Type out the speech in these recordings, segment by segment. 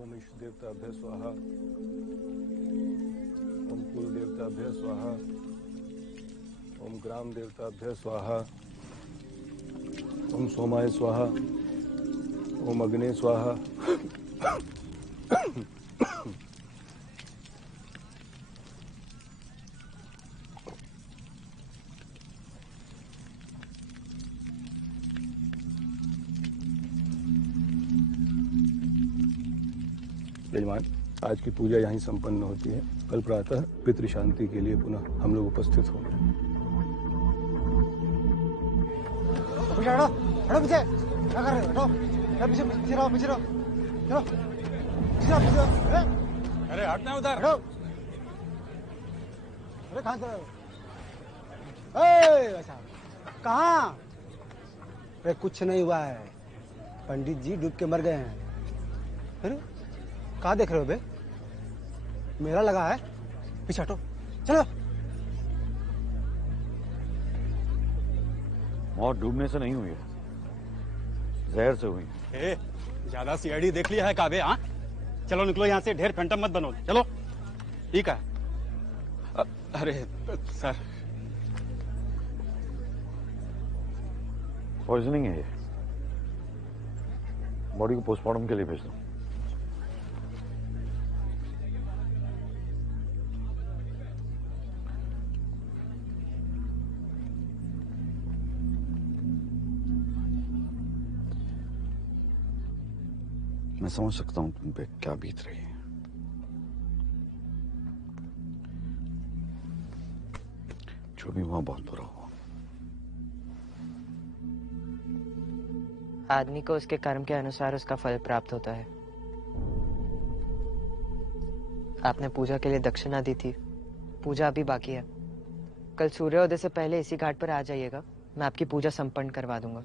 ओम इष्ट देवताभ्य स्वाहा। ओम कुल देवताभ्य स्वाहा। ओम ग्राम देवताभ्य स्वाहा। ओम सोमाय स्वाहा। ओम अग्ने स्वाहा। यजमान, आज की पूजा यहीं संपन्न होती है। कल प्रातः पितृ शांति के लिए पुनः हम लोग उपस्थित होंगे। पीछे हटो, हटो पीछे। क्या कर रहे हो? हटो, पीछे पीछे रहो, पीछे रहो। चलो, पीछे रहो, पीछे रहो। अरे हटना उधर। हटो। अरे कहाँ चल रहे हो? अच्छा, कहाँ? अरे कुछ नहीं हुआ है। पंडित जी डूब के मर गए हैं। फिर कहाँ देख रहे हो बे? मेला लगा है। पीछे हटो, चलो। मौत डूबने से नहीं हुई है, जहर से हुई। ज्यादा सीआईडी देख लिया है काबे? हाँ, चलो निकलो यहाँ से, ढेर फैंटम मत बनो। चलो। ठीक है। अरे सर, पॉइजनिंग है ये। बॉडी को पोस्टमार्टम के लिए भेज दो। मैं समझ सकता हूं तुम पे क्या बीत रही है। जो भी हुआ बहुत बुरा हुआ। आदमी को उसके कर्म के अनुसार उसका फल प्राप्त होता है। आपने पूजा के लिए दक्षिणा दी थी, पूजा अभी बाकी है। कल सूर्योदय से पहले इसी घाट पर आ जाइएगा, मैं आपकी पूजा संपन्न करवा दूंगा।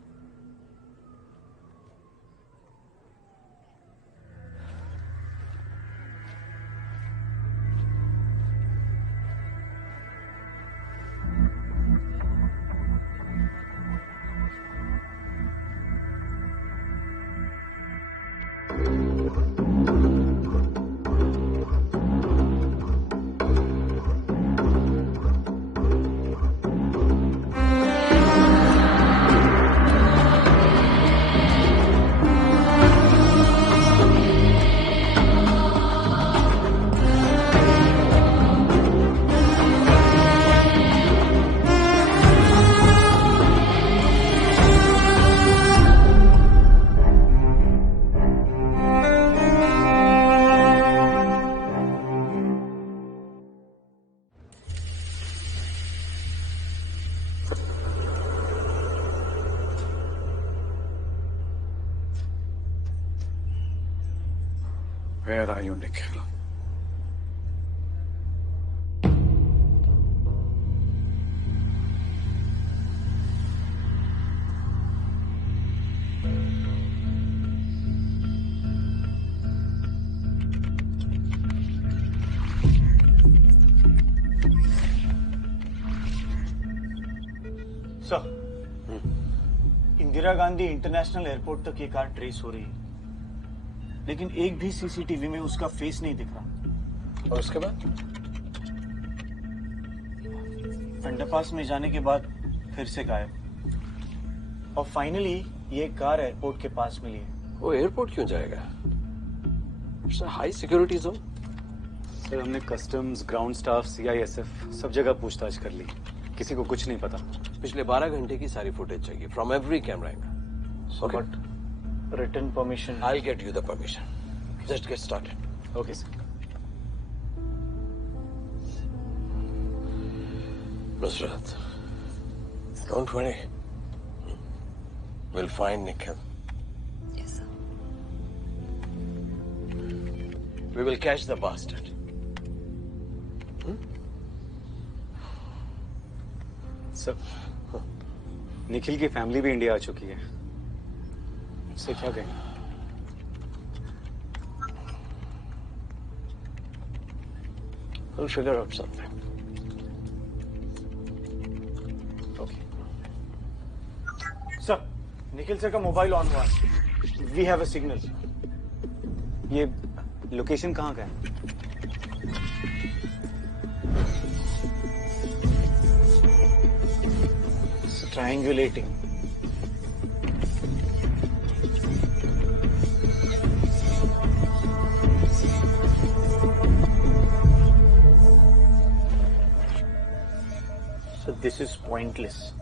Where are you, Nikhil? Sir, Indira Gandhi international airport तक ये कार ट्रेस हो रही है, लेकिन एक भी सीसीटीवी में उसका फेस नहीं दिख रहा। और उसके बाद? अंडरपास में जाने के बाद फिर से गायब। और फाइनली ये कार एयरपोर्ट के पास मिली है। वो एयरपोर्ट क्यों जाएगा? It's a high security zone. Sir, हमने कस्टम्स, ग्राउंड स्टाफ, सीआईएसएफ सब जगह पूछताछ कर ली, किसी को कुछ नहीं पता। पिछले 12 घंटे की सारी फुटेज चाहिए from every camera angle. So but written permission. I'll get you the permission. Just get started. Okay, sir. Nusrat, don't worry. We'll find Nikhil. Yes, sir. We will catch the bastard. Sir, Nikhil की family भी India आ चुकी है, उससे क्या कहें? We'll figure out something. Okay. Sir, Nikhil sir का mobile on हुआ है। We have a signal. ये लोकेशन कहाँ का है? Triangulating. So this is pointless.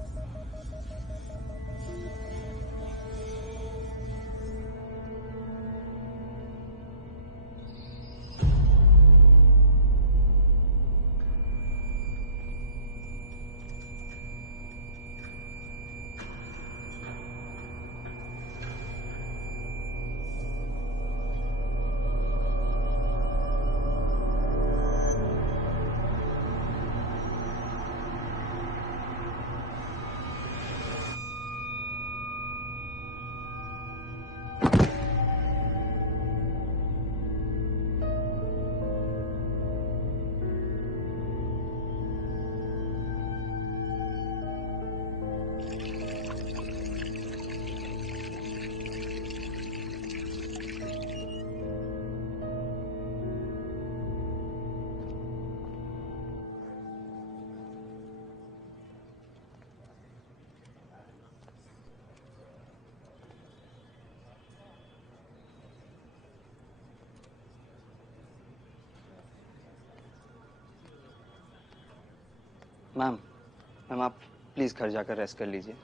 Ma'am आप प्लीज घर जाकर रेस्ट कर लीजिए।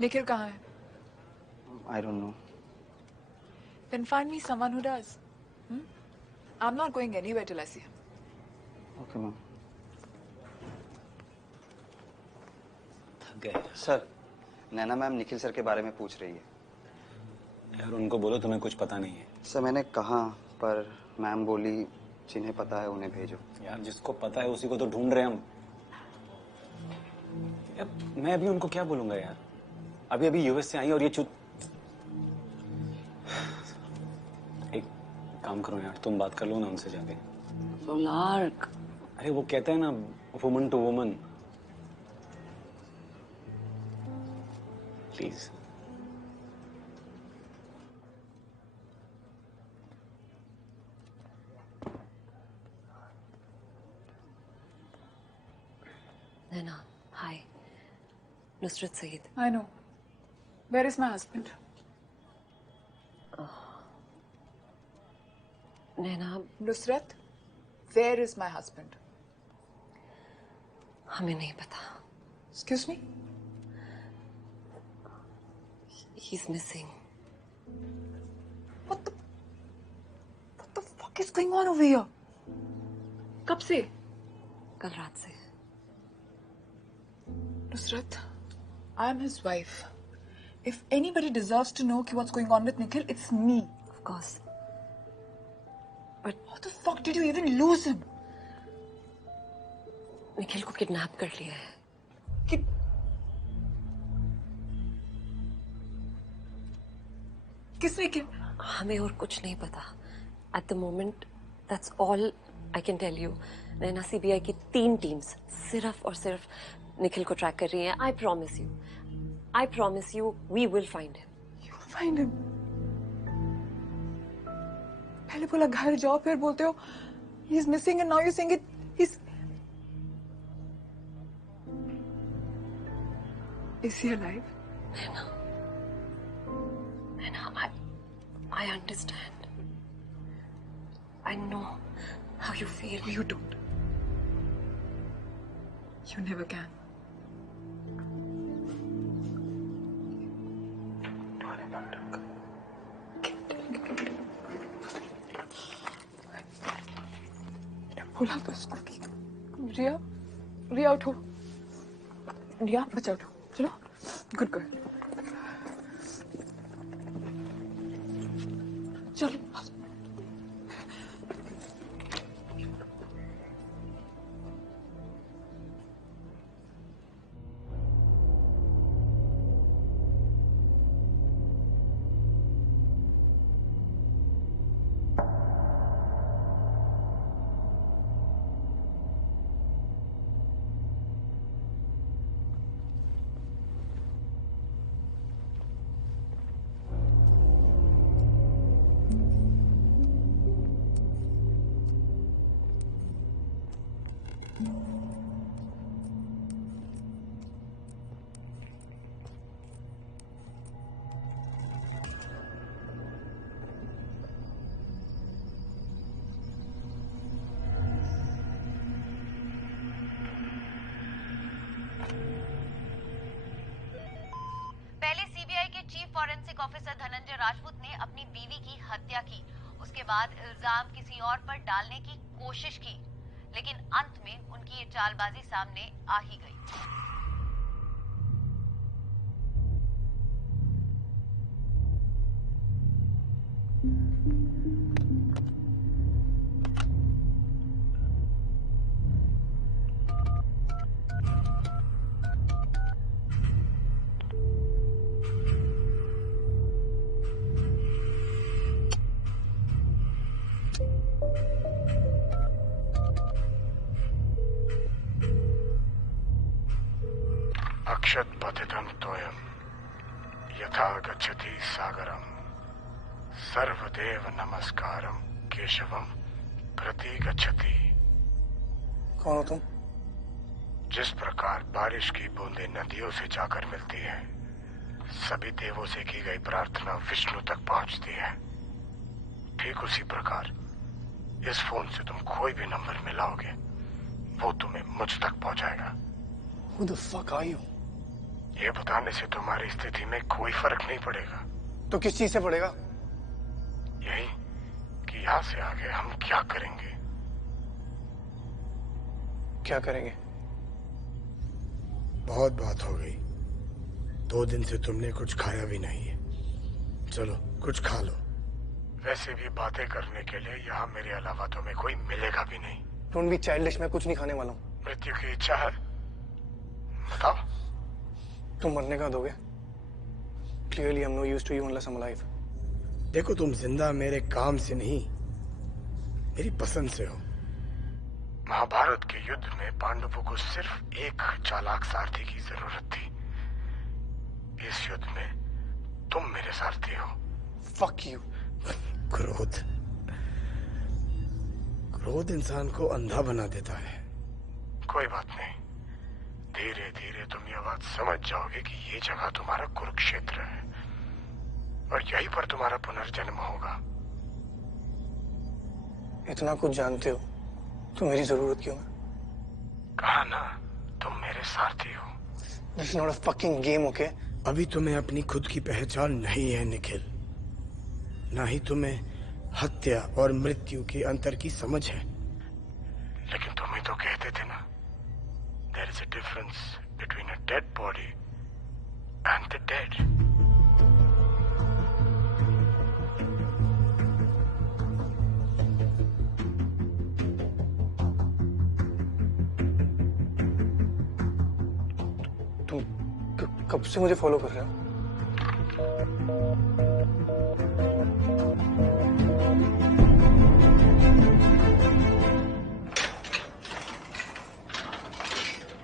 निखिल कहाँ है? I don't know. Then find me someone who does. I'm not going anywhere till I see him. Okay ma'am. थक गए। सर, नैना मैम निखिल सर के बारे में पूछ रही है। यार उनको बोलो तुम्हें कुछ पता नहीं है। सर मैंने कहा, पर मैम बोली जिन्हें पता है उन्हें भेजो। यार जिसको पता है उसी को तो ढूंढ रहे हैं हम। यार मैं अभी उनको क्या बोलूंगा यार? अभी अभी यूएस से आई और ये एक काम करो यार, तुम बात कर लो ना उनसे जाके। सोलार्क। अरे वो कहते हैं ना, woman to woman. Please. Naina, hi. Nusrat Saeed. I know. Where is my husband? Naina, Nusrat, where is my husband? हमें नहीं पता. Excuse me? He's missing. What the fuck is going on over here? कब से? कल रात से. Nusrat, I'm his wife. If anybody deserves to know what's going on with Nikhil, it's me. Of course. But how the fuck did you even lose him? Nikhil को kidnap कर लिया है. किसने किया? हमें और कुछ नहीं पता. At the moment, that's all I can tell you. Naina CBI की 3 टीम्स सिर्फ और सिर्फ निखिल को ट्रैक कर रही हैं. I promise you, we will find him. You'll find him. पहले बोला घर जाओ, फिर बोलते हो he's missing, and now you're saying he's. Is he alive? Naina, I understand. I know how you feel. You don't. You never can. बोला तो उसको कि रिया उठो. रिया बच्चा उठो. चलो. Good girl. चलो. फॉरेंसिक ऑफिसर धनंजय राजपूत ने अपनी बीवी की हत्या की। उसके बाद इल्जाम किसी और पर डालने की कोशिश की, लेकिन अंत में उनकी ये चालबाजी सामने आ ही गई। अक्षत पतितं तोयम यथा गच्छति सागरम सर्वदेव नमस्कारम केशवम प्रति गच्छति। कौन हो तुम? जिस प्रकार बारिश की बूंदें नदियों से जाकर मिलती है, सभी देवों से की गई प्रार्थना विष्णु तक पहुंचती है, ठीक उसी प्रकार इस फोन से तुम कोई भी नंबर मिलाओगे, वो तुम्हें मुझ तक पहुंचाएगा। Who the fuck are you? ये बताने से तुम्हारी स्थिति में कोई फर्क नहीं पड़ेगा। तो किस चीज से पड़ेगा? यही कि यहाँ से आगे हम क्या करेंगे। क्या करेंगे? बहुत बात हो गई। 2 दिन से तुमने कुछ खाया भी नहीं है। चलो कुछ खा लो। वैसे भी बातें करने के लिए यहाँ मेरे अलावा तुम्हें कोई मिलेगा भी नहीं। डोंट बी चाइल्डिश, मैं कुछ नहीं खाने वाला हूँ। मृत्यु की इच्छा है? बताओ। तुम मरने का दोगे? Clearly I'm no use to you unless I'm alive. देखो तुम जिंदा मेरे काम से नहीं, मेरी पसंद से हो। महाभारत के युद्ध में पांडवों को सिर्फ एक चालाक सारथी की जरूरत थी। इस युद्ध में तुम मेरे सारथी हो। Fuck you. क्रोध इंसान को अंधा बना देता है। कोई बात नहीं, धीरे धीरे तुम ये बात समझ जाओगे कि ये जगह तुम्हारा कुरुक्षेत्र है और यहीं पर तुम्हारा पुनर्जन्म होगा। इतना कुछ जानते हो तो मेरी जरूरत क्यों है? कहा ना, तुम मेरे सारथी हो। This is not a fucking game, okay? अभी तुम्हें अपनी खुद की पहचान नहीं है निखिल, ना ही तुम्हें हत्या और मृत्यु के अंतर की समझ है। लेकिन तुम ही तो कहते थे ना, there is a difference between a dead body and the dead. तुम कब से मुझे फॉलो कर रहे हो?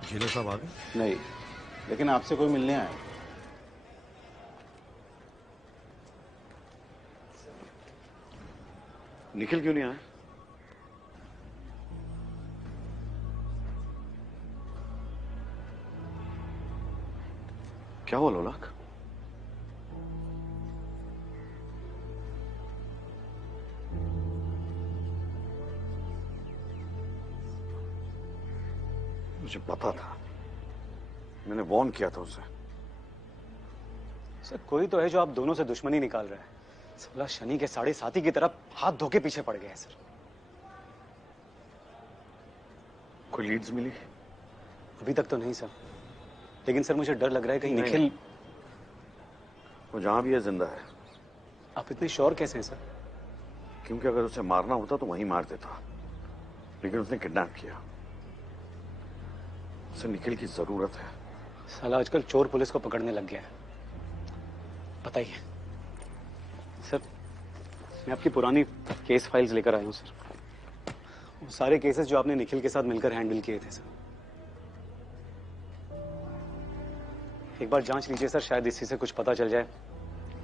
जिले साहब आ गए? नहीं, लेकिन आपसे कोई मिलने आया। निखिल क्यों नहीं आया? क्या हुआ लोलाक? मुझे पता था, मैंने वॉर्न किया था उसे। सर कोई तो है जो आप दोनों से दुश्मनी निकाल रहा है। साला शनि के 7.5 की तरफ हाथ धो के पीछे पड़ गए हैं सर। कोई लीड्स मिली? अभी तक तो नहीं सर, लेकिन सर मुझे डर लग रहा है कहीं निखिल। वो जहां भी है जिंदा है। आप इतने श्योर कैसे हैं सर? क्योंकि अगर उसे मारना होता तो वहीं मार देता, लेकिन उसने किडनैप किया। उसे निखिल की जरूरत है। साला आजकल चोर पुलिस को पकड़ने लग गया है। बताइए सर, मैं आपकी पुरानी केस फाइल्स लेकर आया हूं सर। वो सारे केसेस जो आपने निखिल के साथ मिलकर हैंडल किए थे सर, एक बार जांच लीजिए सर, शायद इसी से कुछ पता चल जाए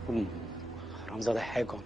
हरामजादा है कौन।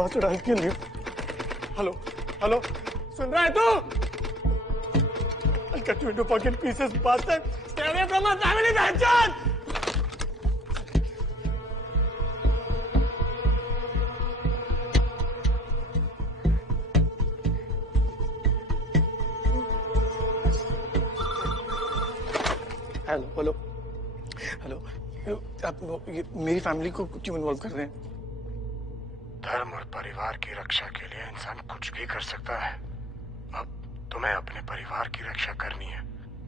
दवा चढ़ा के लिए। हेलो हेलो, सुन रहा है तू? I'll cut you into pocket pieces, bastard. Stay away from my family, bastard. Hello hello hello, आप ये मेरी फैमिली को क्यों इन्वॉल्व कर रहे हैं? धर्म और परिवार की रक्षा के लिए इंसान कुछ भी कर सकता है। अब तुम्हें अपने परिवार की रक्षा करनी है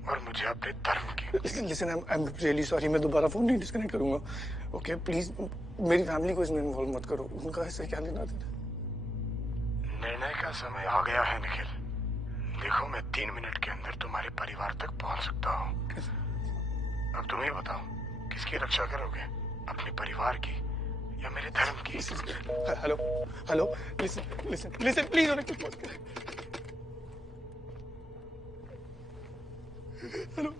और मुझे अपने धर्म की। Listen, I am really sorry, मैं दोबारा फोन नहीं डिस्कनेक्ट करूंगा। ओके प्लीज, मेरी फैमिली को इसमें इन्वॉल्व मत करो, उनका ऐसे क्या लेना देना। निर्णय का समय आ गया है निखिल। देखो, मैं 3 मिनट के अंदर तुम्हारे परिवार तक पहुंच सकता हूँ। अब तुम ही बताओ, किसकी रक्षा करोगे, अपने परिवार की या मेरे धर्म की? Hello hello, listen listen listen please, उन्हें कुछ मत करें। हेलो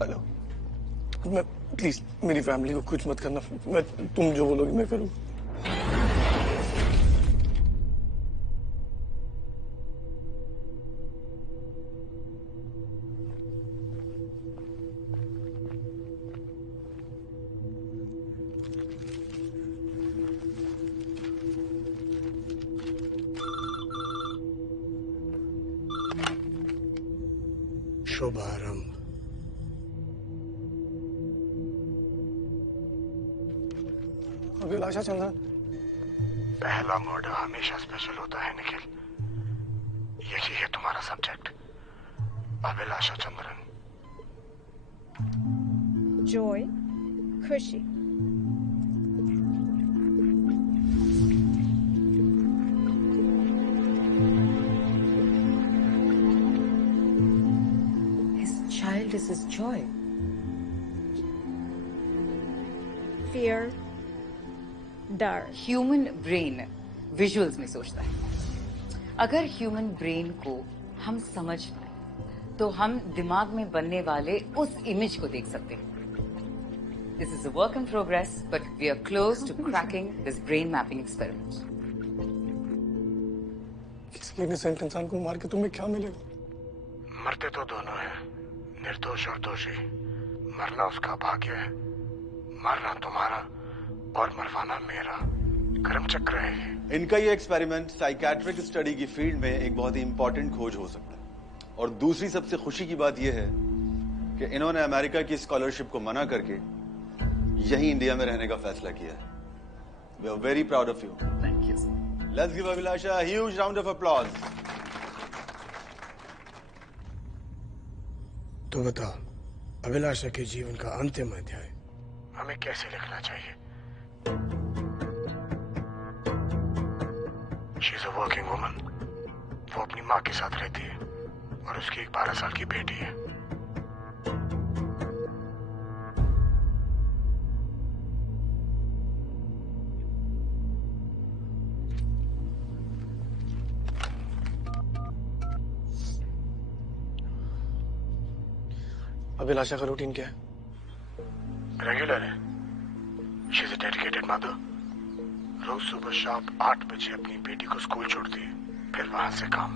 हेलो, मैं प्लीज मेरी फैमिली को कुछ मत करना। मैं तुम जो बोलोगे मैं करूँगा। शुभारंभ। अभिलाषा चंद्रन। पहला मर्डर हमेशा स्पेशल होता है निखिल। यही है तुम्हारा सब्जेक्ट, अभिलाषा चंद्रन। जॉय, खुशी। His child is his joy. Fear, डर। ह्यूमन ब्रेन विजुअल्स में सोचता है। अगर ह्यूमन ब्रेन को हम समझ पाए तो हम दिमाग में बनने वाले उस इमेज को देख सकते हैं। This is a work in progress, but we are close to cracking this brain mapping experiment. किसी इनोसेंट इंसान को मार के तुम्हें क्या मिलेगा? मरते तो दोनों हैं, निर्दोष और दोषी। मरना उसका भाग्य है, मरना तुम्हारा और मरवाना मेरा। कर्म चक्र है। इनका ये एक्सपेरिमेंट साइकेट्रिक स्टडी की फील्ड में एक बहुत ही इंपॉर्टेंट खोज हो सकता है। और दूसरी सबसे खुशी की बात यह है कि इन्होंने अमेरिका की स्कॉलरशिप को मना करके यही इंडिया में रहने का फैसला किया है। We are very proud of you. Thank you. Let's give Abhilasha a huge round of applause. तो बताओ, अभिलाषा के जीवन का अंतिम अध्याय हमें कैसे लिखना चाहिए? She is a working woman. वो अपनी माँ के साथ रहती है और उसकी एक 12 साल की बेटी है। अभिलाषा का रूटीन क्या है? रेगुलर है। She is a dedicated mother. रोज सुबह शार्प 8 बजे अपनी बेटी को स्कूल छोड़ती है, फिर वहां से काम।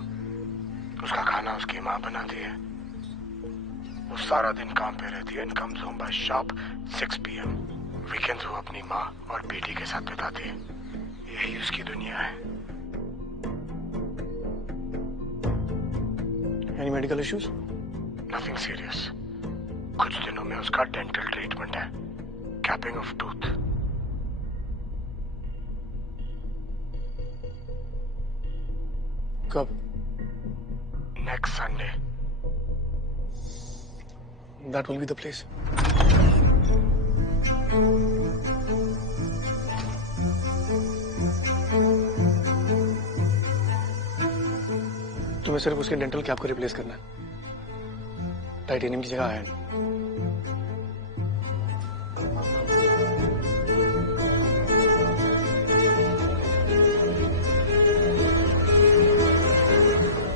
उसका खाना उसकी माँ बनाती है। वो सारा दिन काम पे रहती है and comes home bye sharp 6 PM। Weekends वो अपनी माँ और बेटी के साथ बिताती है। यही उसकी दुनिया है। Any medical issues? Nothing serious. कुछ दिनों में उसका डेंटल ट्रीटमेंट है, कैपिंग ऑफ टूथ। कब? Next Sunday. That will be the place. तुम्हें सिर्फ उसके डेंटल कैप को रिप्लेस करना है, टाइटेनियम की जगह आयरन।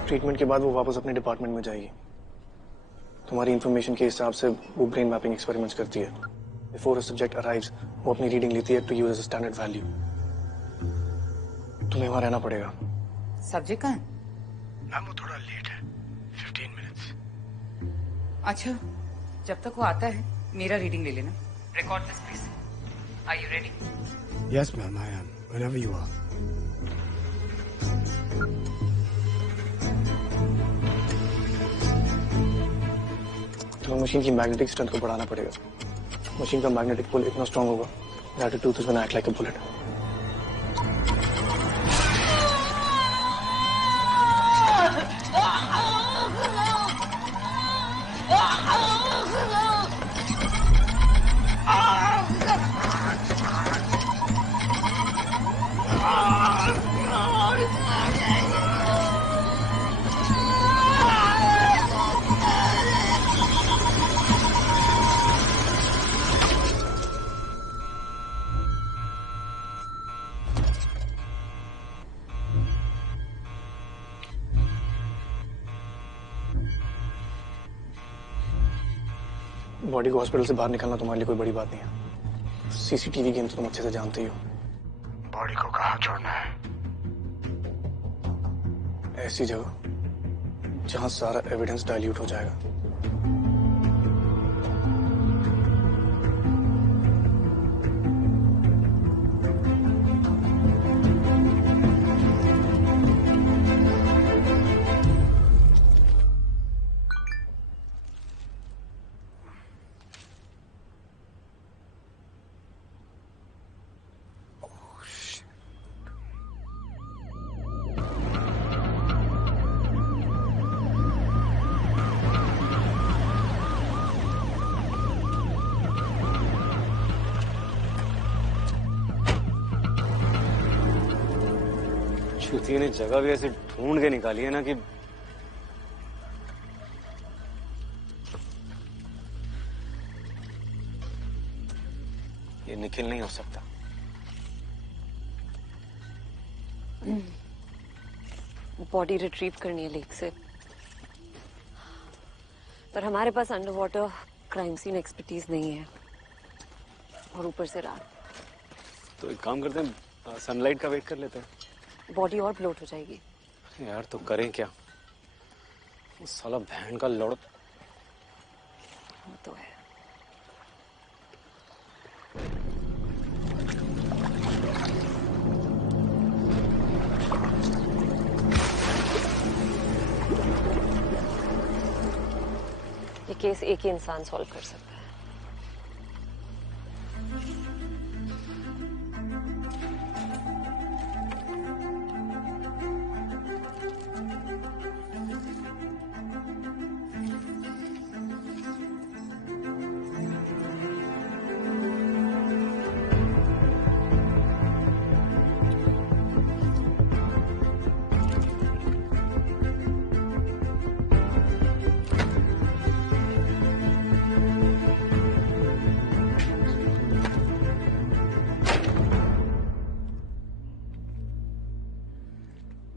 ट्रीटमेंट के बाद वो वापस अपने डिपार्टमेंट में जाएगी। तुम्हारी इंफॉर्मेशन के हिसाब से वो ब्रेन मैपिंग एक्सपेरिमेंट्स करती है। बिफोर अ सब्जेक्ट अराइव्स वो अपनी रीडिंग लेती है to use as a standard value. तुम्हें वहां रहना पड़ेगा। सब्जेक्ट कहाँ है? मैम वो थोड़ा लेट है, 15 मिनट्स। अच्छा, जब तक वो आता है मेरा रीडिंग ले लेना। Record this please. Are you ready? Yes, ma'am, I am. Whenever you are. तो मशीन की मैग्नेटिक स्ट्रेंथ को बढ़ाना पड़ेगा। मशीन का मैग्नेटिक पुल इतना स्ट्रांग होगा that the tooth is going to act like a bullet. Body को हॉस्पिटल से बाहर निकालना तुम्हारे लिए कोई बड़ी बात नहीं है। सीसीटीवी गेम तो तुम अच्छे से जानते ही हो। बॉडी को कहाँ छोड़ना है? ऐसी जगह जहां सारा एविडेंस डाइल्यूट हो जाएगा। चूतिया ने जगह भी ऐसे ढूंढ के निकाली है ना कि ये निखिल नहीं हो सकता। बॉडी रिट्रीव करनी है लेक से, पर हमारे पास underwater crime scene expertise नहीं है, और ऊपर से रात। तो एक काम करते हैं, सनलाइट का वेट कर लेते हैं। बॉडी और ब्लोट हो जाएगी। यार तो करें क्या? वो साला बहन का लड़ तो है। ये केस एक ही इंसान सॉल्व कर सकता है।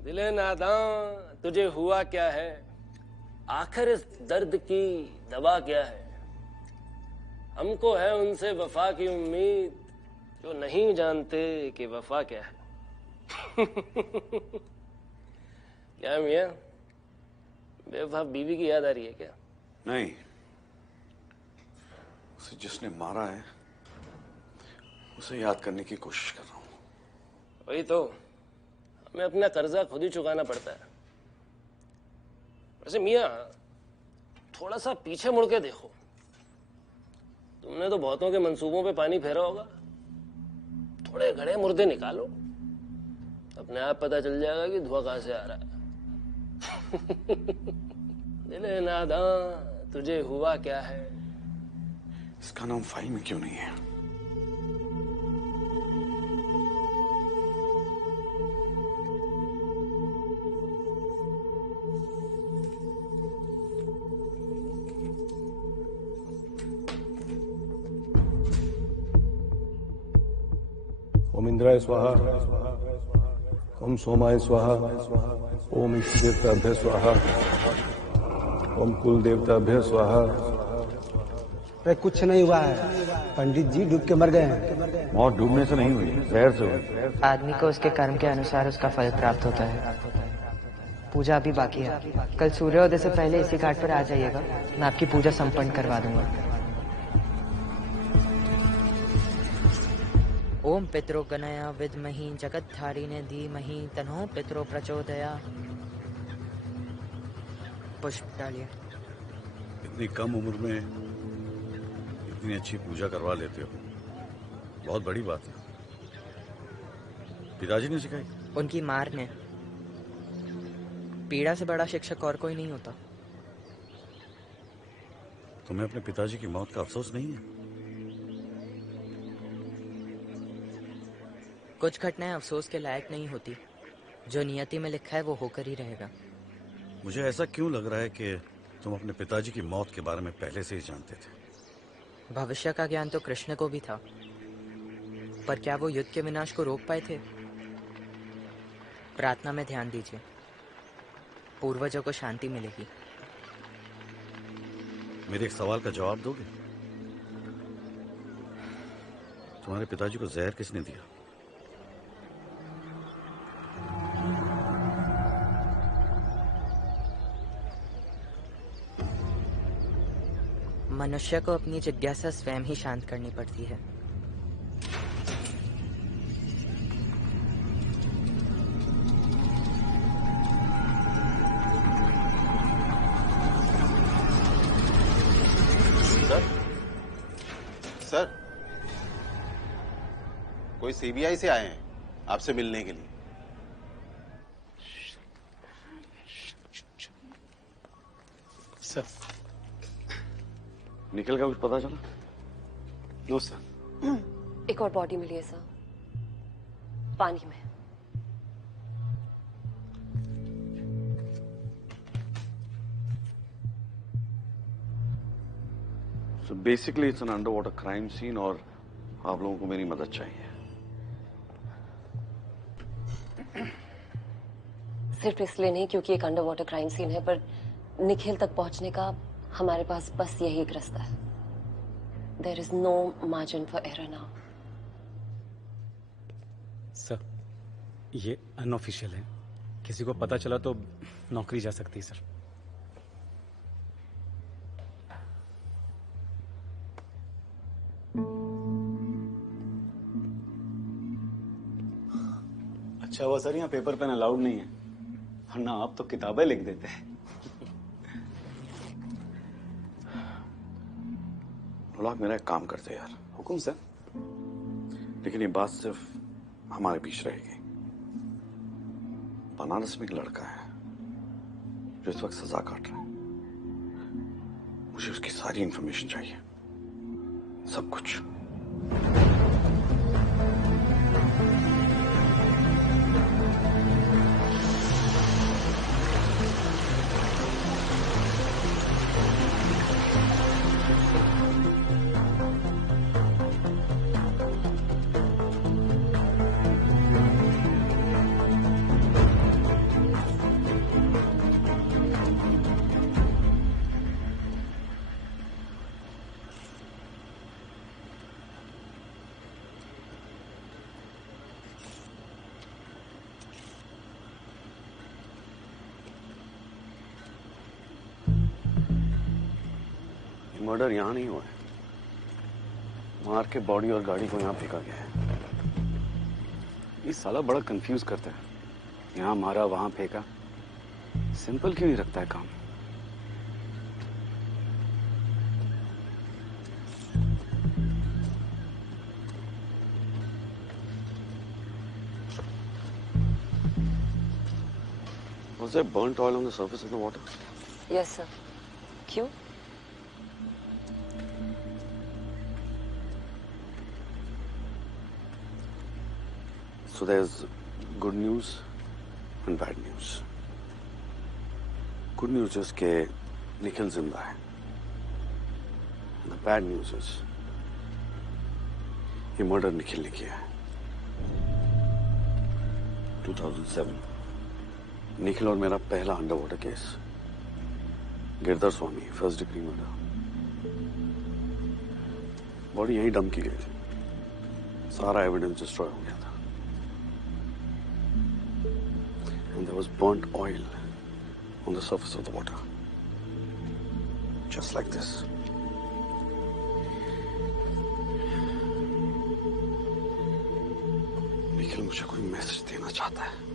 दिले नादां तुझे हुआ क्या है, आखिर इस दर्द की दवा क्या है। हमको है उनसे वफा की उम्मीद, जो नहीं जानते कि वफा क्या है। क्या मियां, बेवफा बीवी की याद आ रही है क्या? नहीं, उसे जिसने मारा है उसे याद करने की कोशिश कर रहा हूं। वही तो, हमें अपना कर्जा खुद ही चुकाना पड़ता है। वैसे मियां, थोड़ा सा पीछे मुड़ के देखो। तुमने तो बहुतों के मंसूबों पे पानी फेरा होगा। थोड़े घड़े मुर्दे निकालो, अपने आप पता चल जाएगा कि धुआं कहां से आ रहा है। दिले नादां तुझे हुआ क्या है? इसका नाम फाइल में क्यों नहीं है? ओम इंद्राय स्वाहा, ओम सोमाय स्वाहा, ओम इष्ट देवताभ्य स्वाहा, ओम कुल देवताभ्य स्वाहा। अरे कुछ नहीं हुआ है, पंडित जी डूब के मर गए हैं। मौत डूबने से नहीं हुई, जहर से हुई। आदमी को उसके कर्म के अनुसार उसका फल प्राप्त होता है। पूजा अभी बाकी है। कल सूर्योदय से पहले इसी घाट पर आ जाइएगा, मैं आपकी पूजा संपन्न करवा दूंगा। ओम पितरो गणया विद्महि जगद्धारिणे धीमहि तन्नो पितरो प्रचोदया। पुष्प डालिए। इतनी कम उम्र में इतनी अच्छी पूजा करवा लेते हो, बहुत बड़ी बात है। पिताजी ने सिखाई? उनकी मार ने। पीड़ा से बड़ा शिक्षक और कोई नहीं होता। तुम्हें अपने पिताजी की मौत का अफसोस नहीं है? कुछ घटनाएं अफसोस के लायक नहीं होती। जो नियति में लिखा है वो होकर ही रहेगा। मुझे ऐसा क्यों लग रहा है कि तुम अपने पिताजी की मौत के बारे में पहले से ही जानते थे? भविष्य का ज्ञान तो कृष्ण को भी था, पर क्या वो युद्ध के विनाश को रोक पाए थे? प्रार्थना में ध्यान दीजिए, पूर्वजों को शांति मिलेगी। मेरे एक सवाल का जवाब दोगे? तुम्हारे पिताजी को जहर किसने दिया? मनुष्य को अपनी जिज्ञासा स्वयं ही शांत करनी पड़ती है। सर, कोई सीबीआई से आए हैं आपसे मिलने के लिए। सर, निखिल का कुछ पता चला? No sir. एक और बॉडी मिली है सर, पानी में। So basically it's an underwater crime scene और आप लोगों को मेरी मदद चाहिए। सिर्फ इसलिए नहीं क्योंकि एक अंडर वाटर क्राइम सीन है, पर निखिल तक पहुंचने का हमारे पास बस यही एक रास्ता है। There is no margin for error now. Sir, ये अनऑफिशियल है, किसी को पता चला तो नौकरी जा सकती है सर। अच्छा हुआ सर यहाँ पेपर पेन अलाउड नहीं है, वरना आप तो किताबें लिख देते हैं। लोग मेरा एक काम करते यार। हुकुम सर। लेकिन ये बात सिर्फ हमारे बीच रहेगी। बनारस में एक लड़का है जो इस वक्त सजा काट रहा है। मुझे उसकी सारी इंफॉर्मेशन चाहिए, सब कुछ। मर्डर यहां नहीं हुआ है, मार के बॉडी और गाड़ी को यहां फेंका गया है। ये साला बड़ा कंफ्यूज करता है, यहां मारा वहां फेंका। सिंपल क्यों नहीं रखता है काम? Was there burnt oil on the surface of the water? Yes, sir. क्यों? So there's good news and bad news. Good news is कि निखिल जिंदा है. And the bad news is ये मर्डर निखिल ने किया है. 2007 निखिल और मेरा पहला अंडरवाटर केस. गिरधर स्वामी, फर्स्ट डिग्री मर्डर. बॉडी यहीं डंप की गई थी. सारा एविडेंस डिस्ट्रॉय हो गया था. And there was burnt oil on the surface of the water. Just like this. Nikhil मुझे कोई मैसेज देना चाहता है.